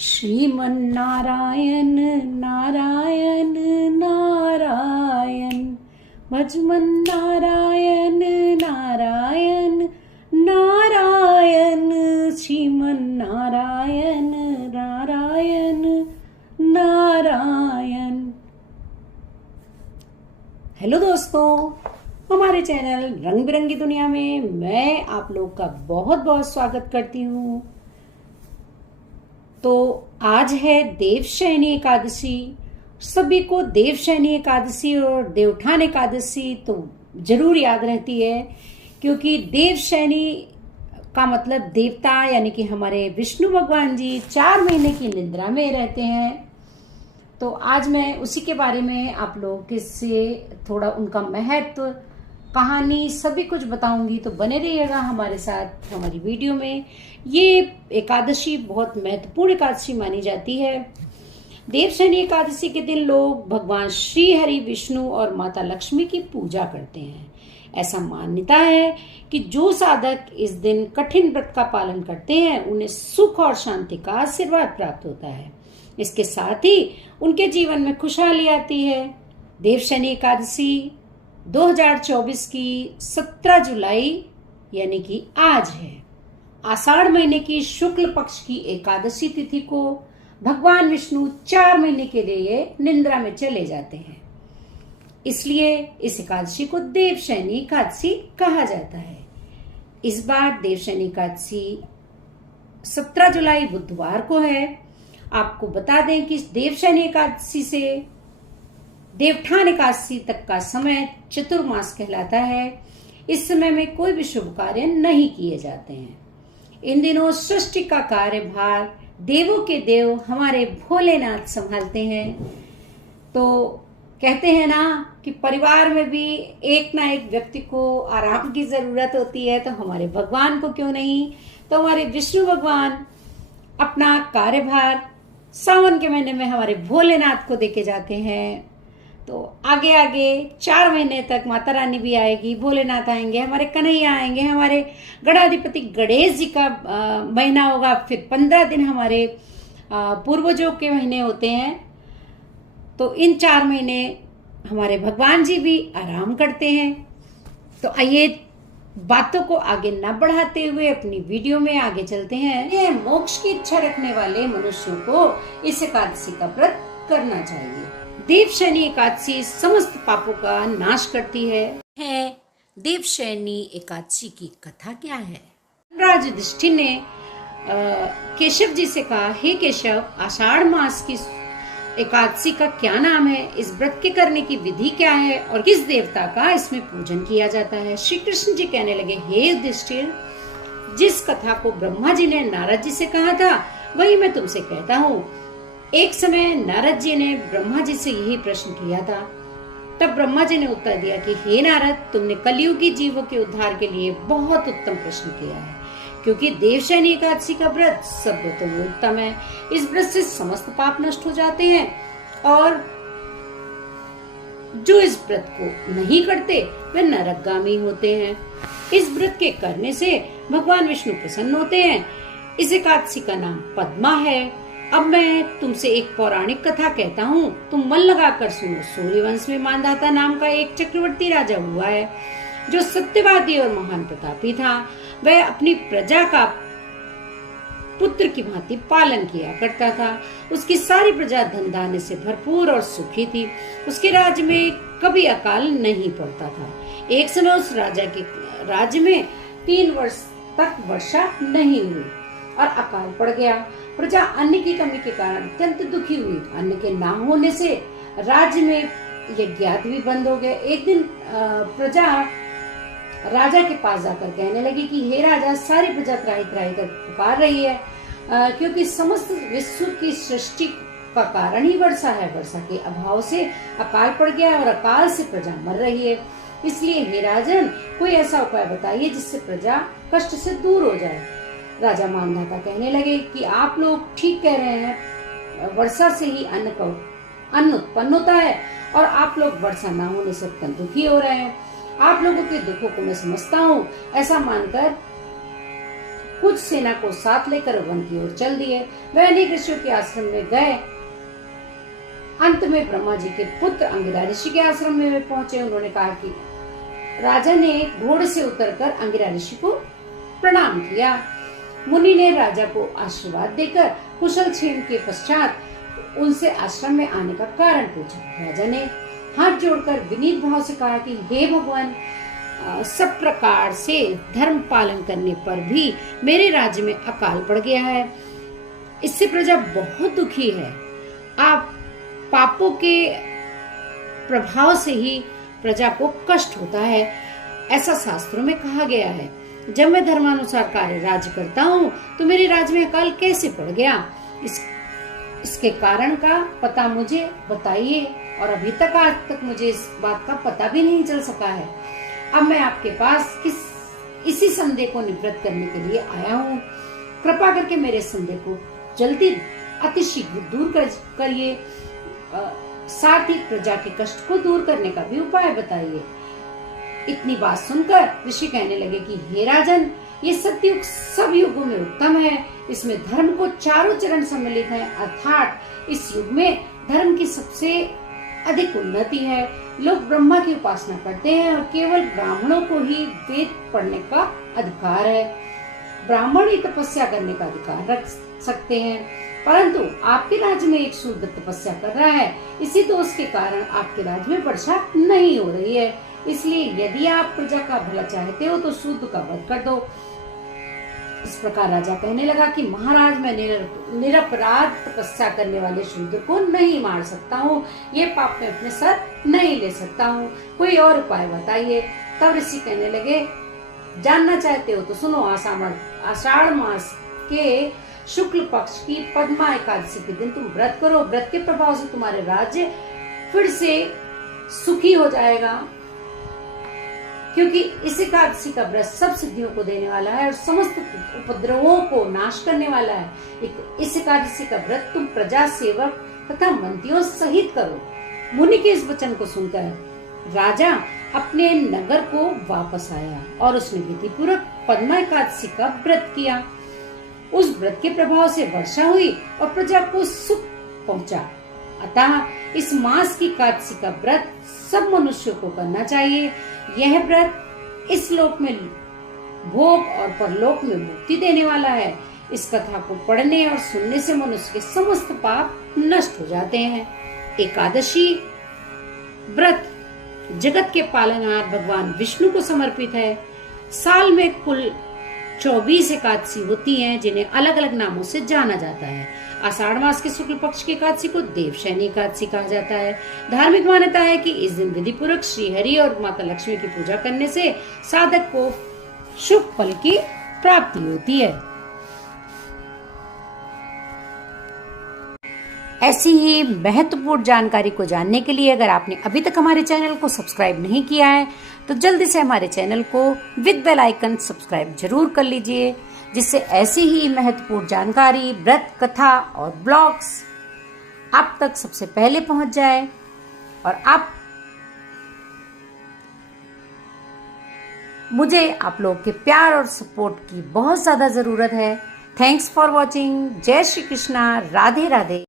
श्रीमन्नारायण नारायण नारायण, भजमन Narayan Narayan Narayan, Sriman Narayana Narayan Narayan. Hello दोस्तों, हमारे channel रंग बिरंगी दुनिया में मैं आप लोग का बहुत बहुत स्वागत करती हूँ। तो आज है देवशयनी एकादशी। सभी को देवशयनी एकादशी और देवउठान एकादशी तो जरूर याद रहती है, क्योंकि देवशयनी का मतलब देवता यानी कि हमारे विष्णु भगवान जी 4 महीने की निद्रा में रहते हैं। तो आज मैं उसी के बारे में आप लोगों से थोड़ा उनका महत्व, कहानी सभी कुछ बताऊंगी। तो बने रहिएगा हमारे साथ हमारी वीडियो में। ये एकादशी बहुत महत्वपूर्ण एकादशी मानी जाती है। देवशयनी एकादशी के दिन लोग भगवान श्री हरि विष्णु और माता लक्ष्मी की पूजा करते हैं। ऐसा मान्यता है कि जो साधक इस दिन कठिन व्रत का पालन करते हैं उन्हें सुख और शांति का आशीर्वाद प्राप्त होता है। इसके साथ ही उनके जीवन में खुशहाली आती है। देवशयनी एकादशी 2024 की 17 जुलाई यानी कि आज है। आषाढ़ महीने की शुक्ल पक्ष की एकादशी तिथि को भगवान विष्णु 4 महीने के लिए निद्रा में चले जाते हैं, इसलिए इस एकादशी को देवशयनी एकादशी कहा जाता है। इस बार देवशयनी एकादशी 17 जुलाई बुधवार को है। आपको बता दें कि देवशयनी एकादशी से देवउठान एकादशी तक का समय चतुर्मास कहलाता है। इस समय में कोई भी शुभ कार्य नहीं किए जाते हैं। इन दिनों सृष्टि का कार्यभार देवों के देव हमारे भोलेनाथ संभालते हैं। तो कहते हैं ना कि परिवार में भी एक ना एक व्यक्ति को आराम की जरूरत होती है, तो हमारे भगवान को क्यों नहीं। तो हमारे विष्णु भगवान अपना कार्यभार सावन के महीने में हमारे भोलेनाथ को देके जाते हैं। तो आगे आगे 4 महीने तक माता रानी भी आएगी, भोलेनाथ आएंगे, हमारे कन्हैया आएंगे, हमारे गणाधिपति गणेश जी का महीना होगा। फिर 15 दिन हमारे पूर्वजों के महीने होते हैं। तो इन 4 महीने हमारे भगवान जी भी आराम करते हैं। तो आइए बातों को आगे न बढ़ाते हुए अपनी वीडियो में आगे चलते हैं। यह मोक्ष की इच्छा रखने वाले मनुष्यों को इस एकादशी का व्रत करना चाहिए। देवशयनी एकादशी समस्त पापों का नाश करती है। देवशयनी एकादशी की कथा क्या है? राज युधिष्ठिर ने केशव जी से कहा, हे केशव, आषाढ़ मास की एकादशी का क्या नाम है? इस व्रत के करने की विधि क्या है और किस देवता का इसमें पूजन किया जाता है? श्री कृष्ण जी कहने लगे, हे युधिष्ठिर, जिस कथा को ब्रह्मा जी ने नारद जी से कहा था वही मैं तुमसे कहता हूँ। एक समय नारद जी ने ब्रह्मा जी से यही प्रश्न किया था। तब ब्रह्मा जी ने उत्तर दिया कि हे नारद, तुमने कलियुगी जीवों के उद्धार के लिए बहुत उत्तम प्रश्न किया है, क्योंकि देवशयनी एकादशी का व्रत सर्वोत्तम तो उत्तम है। इस व्रत से समस्त पाप नष्ट हो जाते हैं और जो इस व्रत को नहीं करते वे नरकगामी होते हैं। इस व्रत के करने से भगवान विष्णु प्रसन्न होते हैं। इस एकादशी का नाम पद्मा है। अब मैं तुमसे एक पौराणिक कथा कहता हूँ, तुम मन लगाकर सुनो। सूर्यवंश में मांधाता नाम का एक चक्रवर्ती राजा हुआ है, जो सत्यवादी और महान प्रतापी था। वह अपनी प्रजा का पुत्र की भांति पालन किया करता था। उसकी सारी प्रजा धन धान्य से भरपूर और सुखी थी। उसके राज्य में कभी अकाल नहीं पड़ता था। एक समय उस राजा के राज्य में 3 वर्ष तक वर्षा नहीं हुई और अकाल पड़ गया। प्रजा अन्न की कमी के कारण अत्यंत दुखी हुई। अन्न के ना होने से राज्य में यज्ञादि भी बंद हो गए। एक दिन प्रजा राजा के पास जाकर कहने लगी कि हे राजा, सारी प्रजा त्राही त्राही कर पुकार रही है, क्योंकि समस्त विश्व की सृष्टि का कारण ही वर्षा है। वर्षा के अभाव से अकाल पड़ गया और अकाल से प्रजा मर रही है। इसलिए हे राजन, कोई ऐसा उपाय बताइए जिससे प्रजा कष्ट से दूर हो जाए। राजा मांधाता कहने लगे कि आप लोग ठीक कह रहे हैं, वर्षा से ही अन्न उत्पन्न होता है और आप लोग वर्षा ना होने से अत्यंत दुखी हो रहे हैं। आप लोगों के दुखों को मैं समझता हूँ। ऐसा मानकर कुछ सेना को साथ लेकर वन की ओर चल दिए। वह अनेक ऋषियों के आश्रम में गए। अंत में ब्रह्मा जी के पुत्र अंगिरा ऋषि के आश्रम में वे पहुंचे। उन्होंने कहा कि राजा ने घोड़े से उतरकर अंगिरा ऋषि को प्रणाम किया। मुनि ने राजा को आशीर्वाद देकर कुशल क्षेम के पश्चात उनसे आश्रम में आने का कारण पूछा। राजा ने हाथ जोड़कर विनीत भाव से कहा कि हे भगवान, सब प्रकार से धर्म पालन करने पर भी मेरे राज्य में अकाल पड़ गया है। इससे प्रजा बहुत दुखी है। आप पापों के प्रभाव से ही प्रजा को कष्ट होता है, ऐसा शास्त्रों में कहा गया है। जब मैं धर्मानुसार कार्य राज्य करता हूँ तो मेरे राज्य में अकाल कैसे पड़ गया? इसके कारण का पता मुझे बताइए। और अभी तक आज तक मुझे इस बात का पता भी नहीं चल सका है। अब मैं आपके पास इसी संदेह को निवृत्त करने के लिए आया हूँ। कृपा करके मेरे संदेह को जल्दी अतिशीघ्र दूर करिए। साथ ही प्रजा के कष्ट को दूर करने का भी उपाय बताइए। इतनी बात सुनकर ऋषि कहने लगे कि हे राजन, ये सतयुग सब युगों में उत्तम है। इसमें धर्म को चारों चरण सम्मिलित है, अर्थात इस युग में धर्म की सबसे अधिक उन्नति है। लोग ब्रह्मा की उपासना करते हैं और केवल ब्राह्मणों को ही वेद पढ़ने का अधिकार है। ब्राह्मण ही तपस्या करने का अधिकार रख सकते हैं, परंतु आपके राज्य में एक शूद्र तपस्या कर रहा है। इसी दोष के कारण आपके राज्य में वर्षा नहीं हो रही है। इसलिए यदि आप प्रजा का भला चाहते हो तो शूद्र का वध कर दो। इस प्रकार राजा कहने लगा कि महाराज, मैं निरपराध तपस्या करने वाले शूद्र को नहीं मार सकता हूँ। ये पाप मैं अपने सर नहीं ले सकता हूँ। कोई और उपाय बताइए। तब ऋषि कहने लगे, जानना चाहते हो तो सुनो। आषाढ़ मास के शुक्ल पक्ष की पद्मा एकादशी के दिन तुम व्रत करो। व्रत के प्रभाव से तुम्हारे राज्य फिर से सुखी हो जाएगा, क्योंकि इस एकादशी का व्रत सब सिद्धियों को देने वाला है और समस्त उपद्रवों को नाश करने वाला है। इस एकादशी का व्रत तुम प्रजा, सेवक तथा मंत्रियों सहित करो। मुनि के इस वचन को सुनकर राजा अपने नगर को वापस आया और उसने विधिपूर्वक पद्मा एकादशी का व्रत किया। उस व्रत के प्रभाव से वर्षा हुई और प्रजा को सुख पहुंचा। अतः इस मास की एकादशी का व्रत सब मनुष्यों को करना चाहिए। यह व्रत इस लोक में भोग और परलोक में मुक्ति देने वाला है। इस कथा को पढ़ने और सुनने से मनुष्य के समस्त पाप नष्ट हो जाते हैं। एकादशी व्रत जगत के पालनहार भगवान विष्णु को समर्पित है। साल में कुल 24 एकादशी होती हैं, जिन्हें अलग अलग नामों से जाना जाता है। आषाढ़ मास के शुक्ल पक्ष की एकादशी को देवशयनी एकादशी कहा जाता है। धार्मिक मान्यता है कि इस दिन विधि पूर्वक श्री हरि और माता लक्ष्मी की पूजा करने से साधक को शुभ फल की प्राप्ति होती है। ऐसी ही महत्वपूर्ण जानकारी को जानने के लिए अगर आपने अभी तक हमारे चैनल को सब्सक्राइब नहीं किया है तो जल्दी से हमारे चैनल को विद बेल आइकन सब्सक्राइब जरूर कर लीजिए, जिससे ऐसी ही महत्वपूर्ण जानकारी, व्रत कथा और ब्लॉग्स आप तक सबसे पहले पहुंच जाए। और मुझे आप लोगों के प्यार और सपोर्ट की बहुत ज्यादा जरूरत है। Thanks for watching. जय श्री कृष्णा। राधे राधे।